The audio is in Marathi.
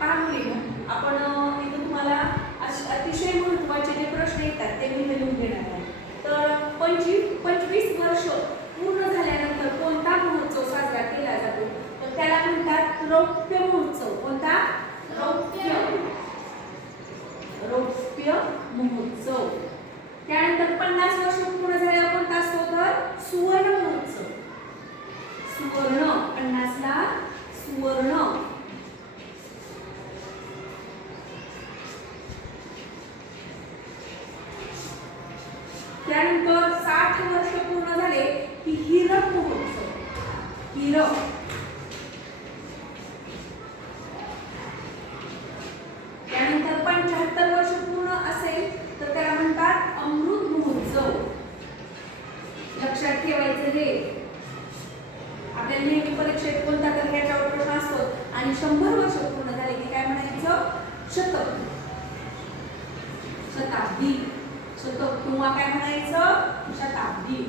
पहा मुलींनो, आपण इथं तुम्हाला अतिशय महत्त्वाचे जे प्रश्न येतात ते मी लिहून देणार आहे. तर 25 वर्ष पूर्ण झाल्यानंतर कोणता महोत्सव साजरा केला जातो? तर त्याला म्हणतात रौप्य महोत्सव. कोणता? रौप्य महोत्सव. त्यानंतर 50 वर्ष पूर्ण झाल्यावर कोणता असतो? तर सुवर्ण महोत्सव. सुवर्ण 50 ला सुवर्ण. त्यानंतर 60 वर्ष पूर्ण झाले की हीरक महोत्सव. हीरक. त्यानंतर 75 वर्ष पूर्ण असेल तर त्याला म्हणतात अमृत महोत्सव. लक्षात ठेवायचं हे. आपल्याला नेहमी परीक्षेत कोणता तर ह्याच्यावर प्रश्न असतो. आणि 100 वर्ष पूर्ण झाले की काय म्हणायचं? शतक. शताब्दी. शतक किंवा काय म्हणायचं? शताब्दी.